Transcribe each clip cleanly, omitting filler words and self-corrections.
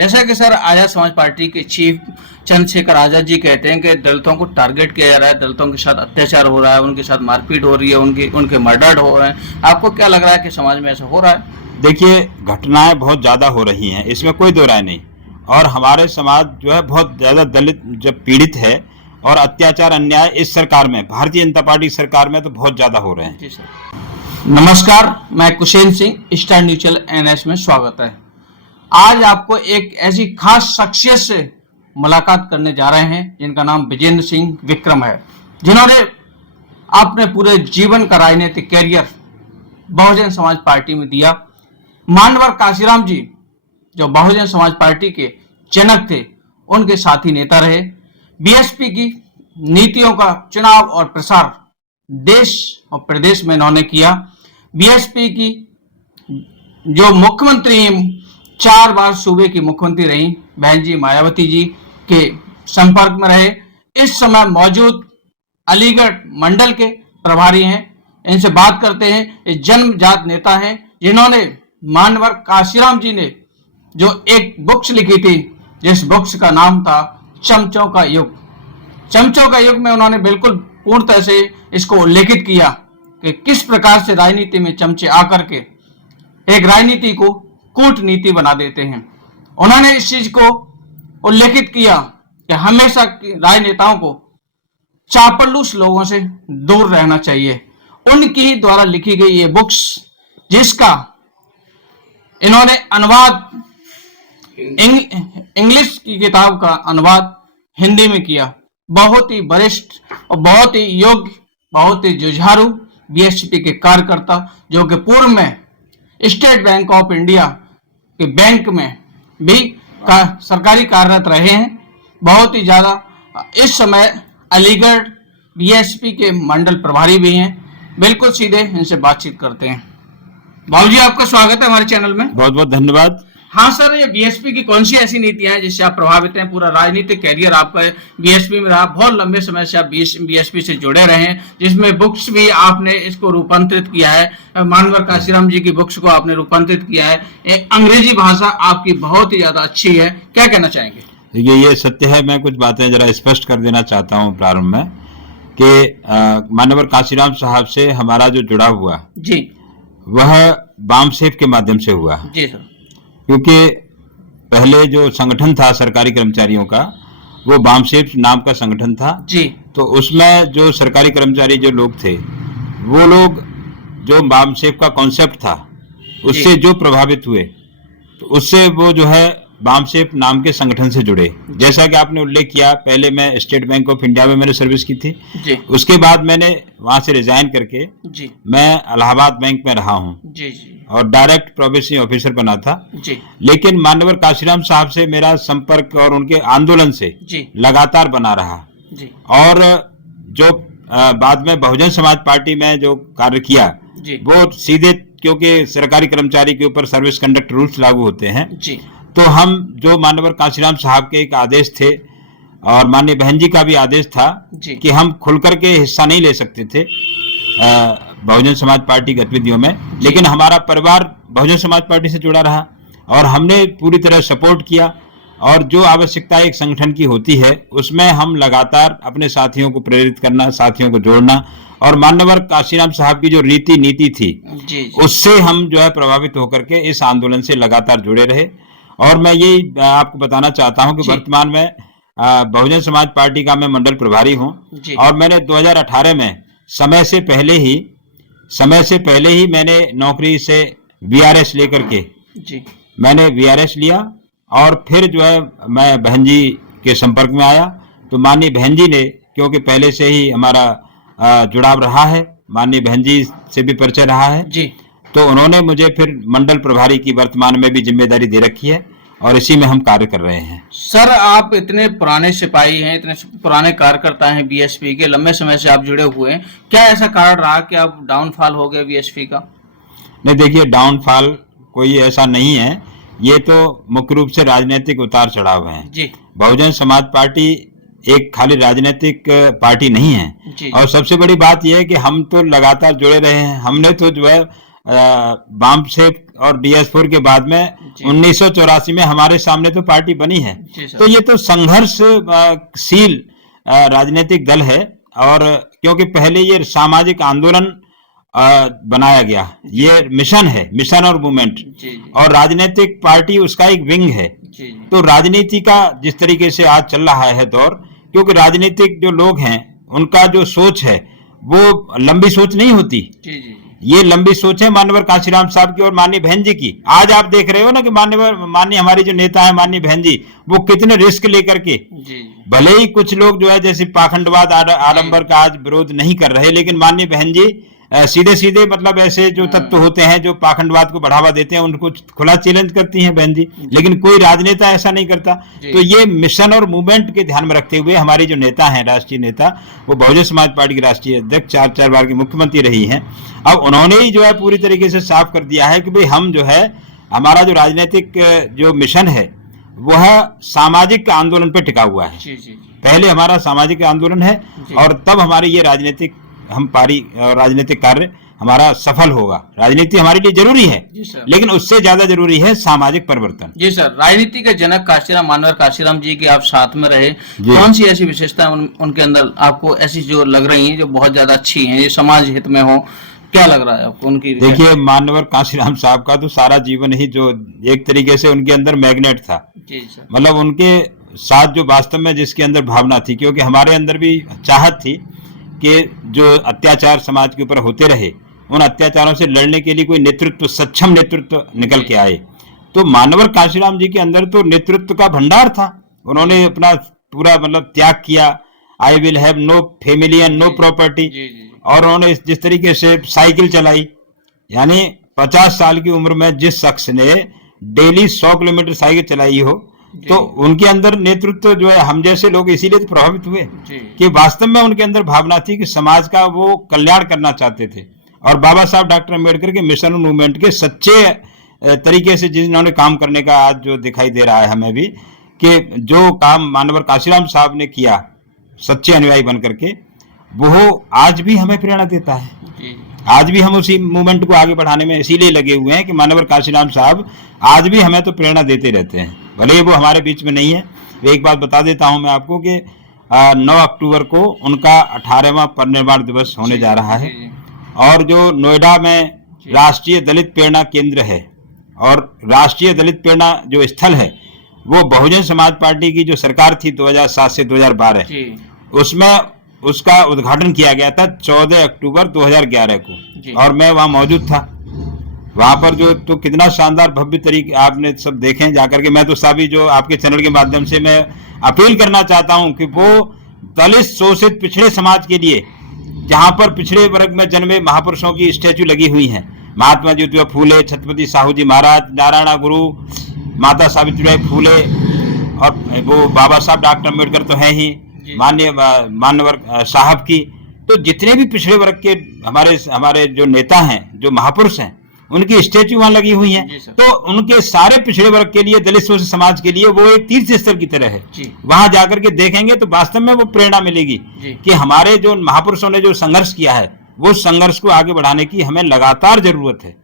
जैसा कि sir Azad Samaj party के चीफ चंद्रशेखर आजाद जी कहते हैं कि दलितों को टारगेट किया जा रहा है, दलितों के साथ अत्याचार हो रहा है, उनके साथ मारपीट हो रही है, उनके मर्डर हो रहे हैं। आपको क्या लग रहा है कि समाज में ऐसा हो रहा है? देखिए, घटनाएं बहुत ज़्यादा हो रही हैं, इसमें कोई दो राय नहीं। और हमारे समाज जो है बहुत ज़्यादा दलित जब पीड़ित है, और अत्याचार अन्याय इस सरकार में, भारतीय जनता पार्टी सरकार में तो बहुत ज़्यादा हो रहे हैं। जी सर। नमस्कार, मैं Kushen Singh, star news channel NS में स्वागत है। आज आपको एक ऐसी खास शख्सियत से मुलाकात करने जा रहे हैं जिनका नाम विजेंद्र सिंह विक्रम है, जिन्होंने अपने पूरे जीवन का राजनीतिक कैरियर बहुजन समाज पार्टी में दिया। मानवर काशीराम जी, जो बहुजन समाज पार्टी के जनक थे, उनके साथी नेता रहे। BSP की नीतियों का चुनाव और प्रसार देश और प्रदेश में इन्होंने किया। BSP की जो मुख्यमंत्री 4 बार सूबे की मुख्यमंत्री रही, बहन जी मायावती जी के संपर्क में रहे। इस समय मौजूद अलीगढ़ मंडल के प्रभारी हैं। इनसे बात करते हैं। ये जन्मजात नेता हैं जिन्होंने मानवर काशीराम जी ने जो एक बुक्स लिखी थी, जिस बुक्स का नाम था चमचों का युग। चमचों का युग में उन्होंने बिल्कुल पूर्णतः से इसको उल्लेखित किया कि किस प्रकार से राजनीति में चमचे आकर के एक राजनीति को कूटनीति बना देते हैं। उन्होंने इस चीज को उल्लेखित किया कि हमेशा राजनेताओं को चापलूस लोगों से दूर रहना चाहिए। उनकी ही द्वारा लिखी गई ये बुक्स, जिसका इन्होंने अनुवाद इंग्लिश की किताब का अनुवाद हिंदी में किया। बहुत ही वरिष्ठ और बहुत ही योग्य, बहुत ही जुझारू BSP के कार्यकर्ता, जो कि पूर्व में स्टेट बैंक ऑफ इंडिया के बैंक में भी सरकारी कार्यरत रहे हैं। बहुत ही ज्यादा इस समय अलीगढ़ BSP के मंडल प्रभारी भी हैं। बिल्कुल सीधे इनसे बातचीत करते हैं। बाबू जी, आपका स्वागत है हमारे चैनल में। बहुत बहुत धन्यवाद। हाँ सर, ये BSP की कौन सी ऐसी नीतियां हैं जिससे आप प्रभावित हैं? पूरा राजनीतिक कैरियर आपका BSP में रहा, बहुत लंबे समय से आप BSP से जुड़े रहे हैं, जिसमें बुक्स भी आपने इसको रूपांतरित किया है। मानवर काशीराम जी की बुक्स को आपने रूपांतरित किया है। अंग्रेजी भाषा आपकी बहुत ही ज्यादा अच्छी है, क्या कहना चाहेंगे? देखिए, ये सत्य है। मैं कुछ बातें जरा स्पष्ट कर देना चाहता हूँ प्रारंभ में कि मानवर काशीराम साहब से हमारा जो जुड़ा हुआ जी, वह बामसेफ के माध्यम से हुआ। जी सर। क्योंकि पहले जो संगठन था सरकारी कर्मचारियों का, वो बामसेफ नाम का संगठन था जी। तो उसमें जो सरकारी कर्मचारी जो लोग थे, वो लोग जो बामसेफ का कॉन्सेप्ट था उससे जो प्रभावित हुए, तो उससे वो जो है बामसेफ नाम के संगठन से जुड़े। जैसा कि आपने उल्लेख किया, पहले मैं स्टेट बैंक ऑफ इंडिया में मैंने सर्विस की थी जी। उसके बाद मैंने वहां से रिजाइन करके जी, मैं इलाहाबाद बैंक में रहा हूँ जी जी, और डायरेक्ट प्रोबेशनरी ऑफिसर बना था जी। लेकिन मानवर काशीराम साहब से मेरा संपर्क और उनके आंदोलन से जी, लगातार बना रहा। जी, और जो बाद में बहुजन समाज पार्टी में जो कार्य किया, जी, वो सीधे, क्योंकि सरकारी कर्मचारी के ऊपर सर्विस कंडक्ट रूल्स लागू होते हैं, जी, तो हम जो मानवर काशीराम साहब के एक आदेश थे और माननीय बहन जी का भी आदेश था जी, कि हम खुलकर के हिस्सा नहीं ले सकते थे बहुजन समाज पार्टी गतिविधियों में, लेकिन हमारा परिवार बहुजन समाज पार्टी से जुड़ा रहा और हमने पूरी तरह सपोर्ट किया। और जो आवश्यकता एक संगठन की होती है, उसमें हम लगातार अपने साथियों को प्रेरित करना, साथियों को जोड़ना, और मानवर काशीराम साहब की जो रीति नीति थी जी, उससे हम जो है प्रभावित होकर के इस आंदोलन से लगातार जुड़े रहे। और मैं यही आपको बताना चाहता हूं कि वर्तमान में बहुजन समाज पार्टी का मैं मंडल प्रभारी हूं और मैंने 2018 में समय से पहले ही मैंने नौकरी से VRS लेकर के मैंने VRS लिया और फिर जो है मैं बहन जी के संपर्क में आया। तो माननीय बहन जी ने, क्योंकि पहले से ही हमारा जुड़ाव रहा है, माननीय बहन जी से भी परिचय रहा है जी, तो उन्होंने मुझे फिर मंडल प्रभारी की वर्तमान में भी जिम्मेदारी दे रखी है और इसी में हम कार्य कर रहे हैं। सर, आप इतने पुराने सिपाही हैं, इतने पुराने कार्यकर्ता हैं BSP के, लंबे समय से आप जुड़े हुए हैं, क्या ऐसा कारण रहा कि आप डाउनफॉल हो गए BSP का? नहीं, देखिए, डाउनफॉल कोई ऐसा नहीं है, ये तो मुख्य रूप से राजनीतिक उतार चढ़ाव है जी। बहुजन समाज पार्टी एक खाली राजनीतिक पार्टी नहीं है जी। और सबसे बड़ी बात यह है कि हम तो लगातार जुड़े रहे हैं। हमने तो जो है बामसेफ और DS4 के बाद में 1984 में हमारे सामने तो पार्टी बनी है। तो ये तो संघर्षशील राजनीतिक दल है, और क्योंकि पहले ये सामाजिक आंदोलन बनाया गया, ये मिशन है, मिशन और मूवमेंट, और राजनीतिक पार्टी उसका एक विंग है। तो राजनीति का जिस तरीके से आज चल रहा है दौर, क्योंकि राजनीतिक जो लोग हैं उनका जो सोच है वो लंबी सोच नहीं होती। ये लंबी सोच है माननीय काशीराम साहब की और माननीय बहन जी की। आज आप देख रहे हो ना कि माननीय हमारी जो नेता है माननीय बहन जी, वो कितने रिस्क लेकर के, भले ही कुछ लोग जो है जैसे पाखंडवाद आडंबर का आज विरोध नहीं कर रहे, लेकिन माननीय बहन जी सीधे सीधे मतलब ऐसे जो तत्व होते हैं जो पाखंडवाद को बढ़ावा देते हैं उनको खुला चैलेंज करती हैं बहन जी, लेकिन कोई राजनेता ऐसा नहीं करता। तो ये मिशन और मूवमेंट के ध्यान में रखते हुए हमारी जो नेता हैं, राष्ट्रीय नेता, वो बहुजन समाज पार्टी की राष्ट्रीय अध्यक्ष, 4 बार की मुख्यमंत्री रही हैं। अब उन्होंने ही जो है पूरी तरीके से साफ कर दिया है कि भाई हम जो है, हमारा जो राजनीतिक जो मिशन है वह सामाजिक आंदोलन पे टिका हुआ है। पहले हमारा सामाजिक आंदोलन है और तब हमारे ये राजनीतिक कार्य हमारा सफल होगा। राजनीति हमारे लिए जरूरी है, लेकिन उससे ज्यादा जरूरी है सामाजिक परिवर्तन। जी सर, राजनीति के जनक काशीराम, मानवर काशीराम जी के आप साथ में रहे, कौन सी ऐसी विशेषताएं उनके अंदर आपको ऐसी जो लग रही हैं जो बहुत ज्यादा अच्छी हैं, ये समाज हित में हो, क्या लग रहा है आपको उनकी? देखिए, मानवर काशीराम साहब का तो सारा जीवन ही जो एक तरीके से उनके अंदर मैग्नेट था। जी सर। मतलब उनके साथ जो वास्तव में जिसके अंदर भावना थी, क्योंकि हमारे अंदर भी चाहत थी कि जो अत्याचार समाज के ऊपर होते रहे, उन अत्याचारों से लड़ने के लिए कोई नेतृत्व, सक्षम नेतृत्व निकल के आए। तो मानवर काशीराम जी के अंदर तो नेतृत्व का भंडार था। उन्होंने अपना पूरा मतलब त्याग किया, I will have no family and no property, और उन्होंने जिस तरीके से साइकिल चलाई, यानी 50 साल की उम्र में जिस शख्स ने डेली 100 किलोमीटर साइकिल चलाई हो, तो उनके अंदर नेतृत्व जो है, हम जैसे लोग इसीलिए तो प्रभावित हुए कि वास्तव में उनके अंदर भावना थी कि समाज का वो कल्याण करना चाहते थे। और बाबा साहब डॉक्टर अम्बेडकर के मिशन और मूवमेंट के सच्चे तरीके से जिन्होंने काम करने का आज जो दिखाई दे रहा है हमें भी, कि जो काम मानवर काशीराम साहब ने किया सच्चे अनुयायी बन करके, वो आज भी हमें प्रेरणा देता है। आज भी हम उसी मूवमेंट को आगे बढ़ाने में इसीलिए लगे हुए हैं कि मानवर काशीराम साहब आज भी हमें तो प्रेरणा देते रहते हैं, भले ही वो हमारे बीच में नहीं है। एक बात बता देता हूं मैं आपको कि 9 अक्टूबर को उनका 18वां परिनिर्वाण दिवस होने जा रहा है, और जो नोएडा में राष्ट्रीय दलित प्रेरणा केंद्र है और राष्ट्रीय दलित प्रेरणा जो स्थल है, वो बहुजन समाज पार्टी की जो सरकार थी 2007 से 2012, उसमें उसका उद्घाटन किया गया था 14 अक्टूबर 2011 को, और मैं वहां मौजूद था। वहां पर जो तो कितना शानदार भव्य तरीके आपने सब देखे जाकर के। मैं तो सभी जो आपके चैनल के माध्यम से मैं अपील करना चाहता हूं कि वो दलित शोषित पिछड़े समाज के लिए, जहां पर पिछड़े वर्ग में जन्मे महापुरुषों की स्टैचू लगी हुई हैं, महात्मा ज्योतिबा फूले, छत्रपति साहू जी महाराज, नारायण गुरु, माता सावित्रीबाई फूले, और वो बाबा साहब डॉक्टर अम्बेडकर तो है ही, मान्यवर साहब की, तो जितने भी पिछड़े वर्ग के हमारे जो नेता हैं, जो महापुरुष हैं, उनकी स्टैचू वहां लगी हुई हैं। तो उनके सारे पिछड़े वर्ग के लिए, दलित शोषित समाज के लिए वो एक तीर्थ स्थल की तरह है। वहां जाकर के देखेंगे तो वास्तव में वो प्रेरणा मिलेगी कि हमारे जो महापुरुषों ने जो संघर्ष किया है, वो संघर्ष को आगे बढ़ाने की हमें लगातार जरूरत है।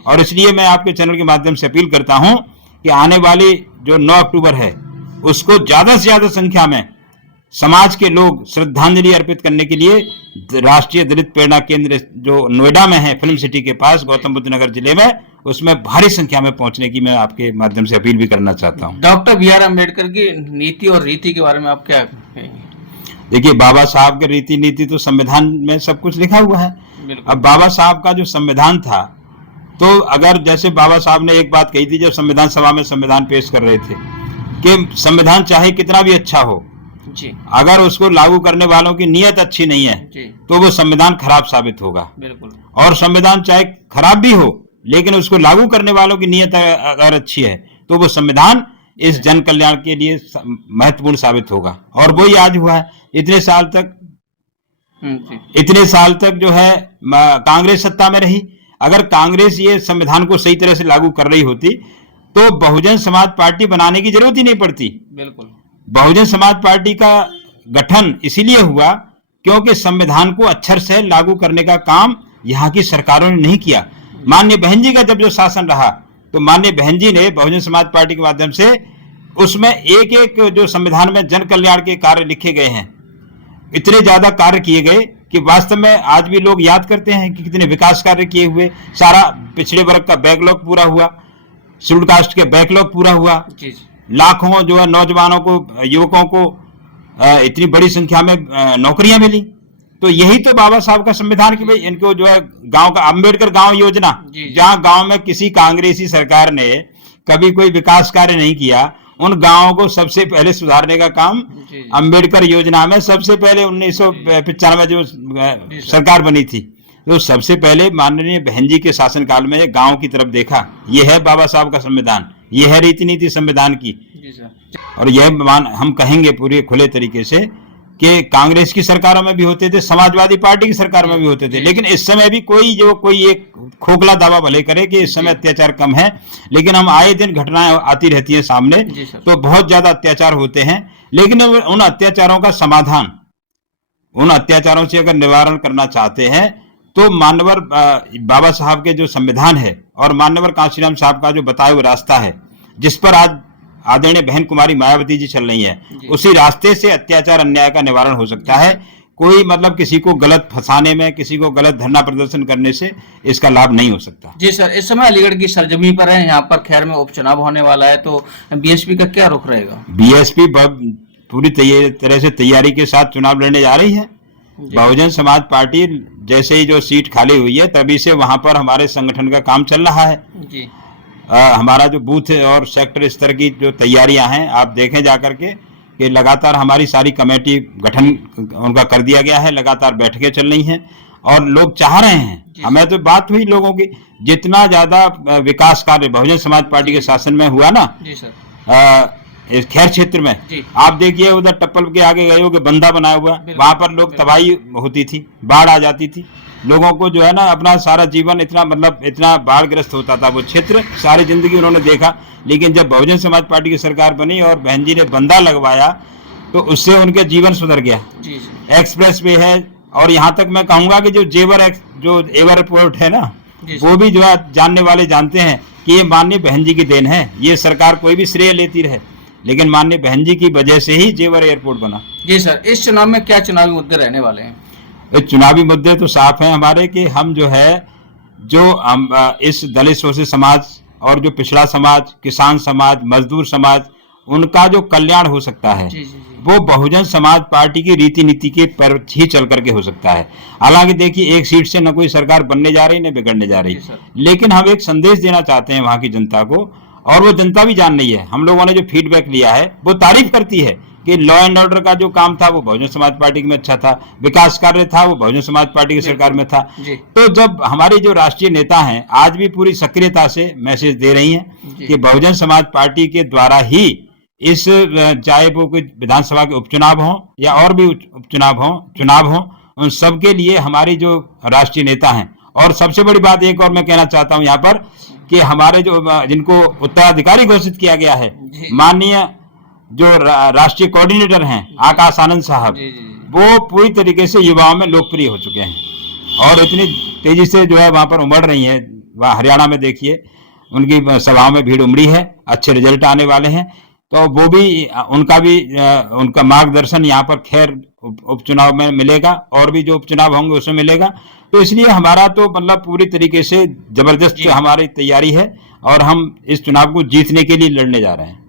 और इसलिए मैं आपके चैनल के माध्यम से अपील करता हूं कि आने वाली जो 9 अक्टूबर है, उसको ज्यादा से ज्यादा संख्या में समाज के लोग श्रद्धांजलि अर्पित करने के लिए राष्ट्रीय दलित प्रेरणा केंद्र जो नोएडा में है, फिल्म सिटी के पास, गौतम बुद्ध नगर जिले में, उसमें भारी संख्या में पहुंचने की मैं आपके माध्यम से अपील भी करना चाहता हूं। डॉक्टर BR अम्बेडकर की नीति और रीति के बारे में आप क्या कहेंगे? देखिए, बाबा साहब के रीति नीति तो संविधान में सब कुछ लिखा हुआ है। अब बाबा साहब का जो संविधान था, तो अगर जैसे बाबा साहब ने एक बात कही थी जब संविधान सभा में संविधान पेश कर रहे थे, कि संविधान चाहे कितना भी अच्छा हो, अगर उसको लागू करने वालों की नीयत अच्छी नहीं है, तो वो संविधान खराब साबित होगा। बिल्कुल। और संविधान चाहे खराब भी हो, लेकिन उसको लागू करने वालों की नीयत अगर अच्छी है, तो वो संविधान इस जन कल्याण के लिए महत्वपूर्ण साबित होगा। और वो ही आज हुआ है। इतने साल तक जो है कांग्रेस सत्ता में रही। अगर कांग्रेस ये संविधान को सही तरह से लागू कर रही होती, तो बहुजन समाज पार्टी बनाने की जरूरत ही नहीं पड़ती। बिल्कुल। बहुजन समाज पार्टी का गठन इसीलिए हुआ क्योंकि संविधान को अक्षर से लागू करने का काम यहाँ की सरकारों ने नहीं किया। माननीय बहन जी का जब जो शासन रहा तो माननीय बहन जी ने बहुजन समाज पार्टी के माध्यम से उसमें एक एक जो संविधान में जन कल्याण के कार्य लिखे गए हैं, इतने ज्यादा कार्य किए गए कि वास्तव में आज भी लोग याद करते हैं कि कितने विकास कार्य किए हुए। सारा पिछड़े वर्ग का बैकलॉग पूरा हुआ, शेड्यूल कास्ट के बैकलॉग पूरा हुआ, लाखों जो है नौजवानों को, युवकों को इतनी बड़ी संख्या में नौकरियां मिली। तो यही तो बाबा साहब का संविधान की भाई इनको जो है गांव का अम्बेडकर गांव योजना, जहां गांव में किसी कांग्रेसी सरकार ने कभी कोई विकास कार्य नहीं किया, उन गांवों को सबसे पहले सुधारने का काम अम्बेडकर योजना में सबसे पहले 1995 जो सरकार बनी थी, तो सबसे पहले माननीय बहन जी के शासनकाल में गांव की तरफ देखा। ये है बाबा साहब का संविधान, ये है रीति नीति संविधान की। और यह हम कहेंगे पूरे खुले तरीके से कि कांग्रेस की सरकारों में भी होते थे, समाजवादी पार्टी की सरकार में भी होते थे, लेकिन इस समय भी कोई एक खोखला दावा भले करे कि इस समय अत्याचार कम है, लेकिन हम आए दिन घटनाएं आती रहती हैं सामने, तो बहुत ज्यादा अत्याचार होते हैं। लेकिन उन अत्याचारों का समाधान, उन अत्याचारों से अगर निवारण करना चाहते हैं तो मानवर बाबा साहब के जो संविधान है और मानवर कांशीराम साहब का जो बताया हुआ रास्ता है, जिस पर आज आदरणीय बहन कुमारी मायावती जी चल रही है, उसी रास्ते से अत्याचार अन्याय का निवारण हो सकता है। कोई मतलब किसी को गलत फंसाने में, किसी को गलत धरना प्रदर्शन करने से इसका लाभ नहीं हो सकता। जी सर, इस समय अलीगढ़ की सरजमी पर है, यहाँ पर खैर में उपचुनाव होने वाला है, तो बीएसपी का क्या रुख रहेगा? बीएसपी पूरी तरह से तैयारी के साथ चुनाव लड़ने जा रही है। बहुजन समाज पार्टी जैसे ही जो सीट खाली हुई है तभी से वहां पर हमारे संगठन का काम चल रहा है जी। हमारा जो बूथ और सेक्टर स्तर की जो तैयारियां हैं, आप देखें जाकर के कि लगातार हमारी सारी कमेटी गठन उनका कर दिया गया है, लगातार बैठकें चल रही हैं और लोग चाह रहे हैं। हमें तो बात हुई लोगों की, जितना ज्यादा विकास कार्य बहुजन समाज पार्टी के शासन में हुआ ना जी सर, इस खैर क्षेत्र में आप देखिए, उधर टप्पल के आगे गए हो कि बंदा बनाया हुआ, वहां पर लोग तबाही होती थी, बाढ़ आ जाती थी, लोगों को जो है ना अपना सारा जीवन इतना बाढ़ग्रस्त होता था वो क्षेत्र, सारी जिंदगी उन्होंने देखा। लेकिन जब बहुजन समाज पार्टी की सरकार बनी और बहन जी ने बंदा लगवाया तो उससे उनके जीवन सुधर गया। एक्सप्रेस वे है, और यहाँ तक मैं कहूंगा कि जो एवर एयरपोर्ट है ना, वो भी जो है जानने वाले जानते हैं कि ये माननीय बहन जी की देन है। ये सरकार कोई भी श्रेय लेती रहे, लेकिन माननीय बहन जी की वजह से ही जेवर एयरपोर्ट बना। जी सर, इस चुनाव में क्या चुनावी मुद्दे रहने वाले हैं? चुनावी मुद्दे तो साफ हैं हमारे कि हम जो है इस दलित शोषित समाज और जो पिछड़ा समाज, किसान समाज, मजदूर समाज, उनका जो कल्याण हो सकता है वो बहुजन समाज पार्टी की रीति नीति के पर ही चल करके हो सकता है। हालांकि देखिए, एक सीट से न कोई सरकार बनने जा रही न बिगड़ने जा रही, लेकिन हम एक संदेश देना चाहते हैं वहां की जनता को, और वो जनता भी जान रही है। हम लोगों ने जो फीडबैक लिया है वो तारीफ करती है कि लॉ एंड ऑर्डर का जो काम था वो बहुजन समाज पार्टी में अच्छा था, विकास कार्य था वो बहुजन समाज पार्टी की सरकार में था। तो जब हमारे जो राष्ट्रीय नेता हैं आज भी पूरी सक्रियता से मैसेज दे रही हैं कि बहुजन समाज पार्टी के द्वारा ही इस, चाहे वो कोई विधानसभा के उपचुनाव हो या और भी चुनाव हो, उन सबके लिए हमारी जो राष्ट्रीय नेता हैं। और सबसे बड़ी बात एक और मैं कहना चाहता हूं यहाँ पर कि हमारे जिनको उत्तराधिकारी घोषित किया गया है, माननीय जो राष्ट्रीय कोऑर्डिनेटर हैं आकाश आनंद साहब, वो पूरी तरीके से युवाओं में लोकप्रिय हो चुके हैं और इतनी तेजी से जो है वहां पर उमड़ रही है। वह हरियाणा में देखिए उनकी सभाओं में भीड़ उमड़ी है, अच्छे रिजल्ट आने वाले हैं। तो वो भी उनका मार्गदर्शन यहाँ पर खैर उपचुनाव में मिलेगा और भी जो उपचुनाव होंगे उसमें मिलेगा। तो इसलिए हमारा तो मतलब पूरी तरीके से जबरदस्त हमारी तैयारी है और हम इस चुनाव को जीतने के लिए लड़ने जा रहे हैं।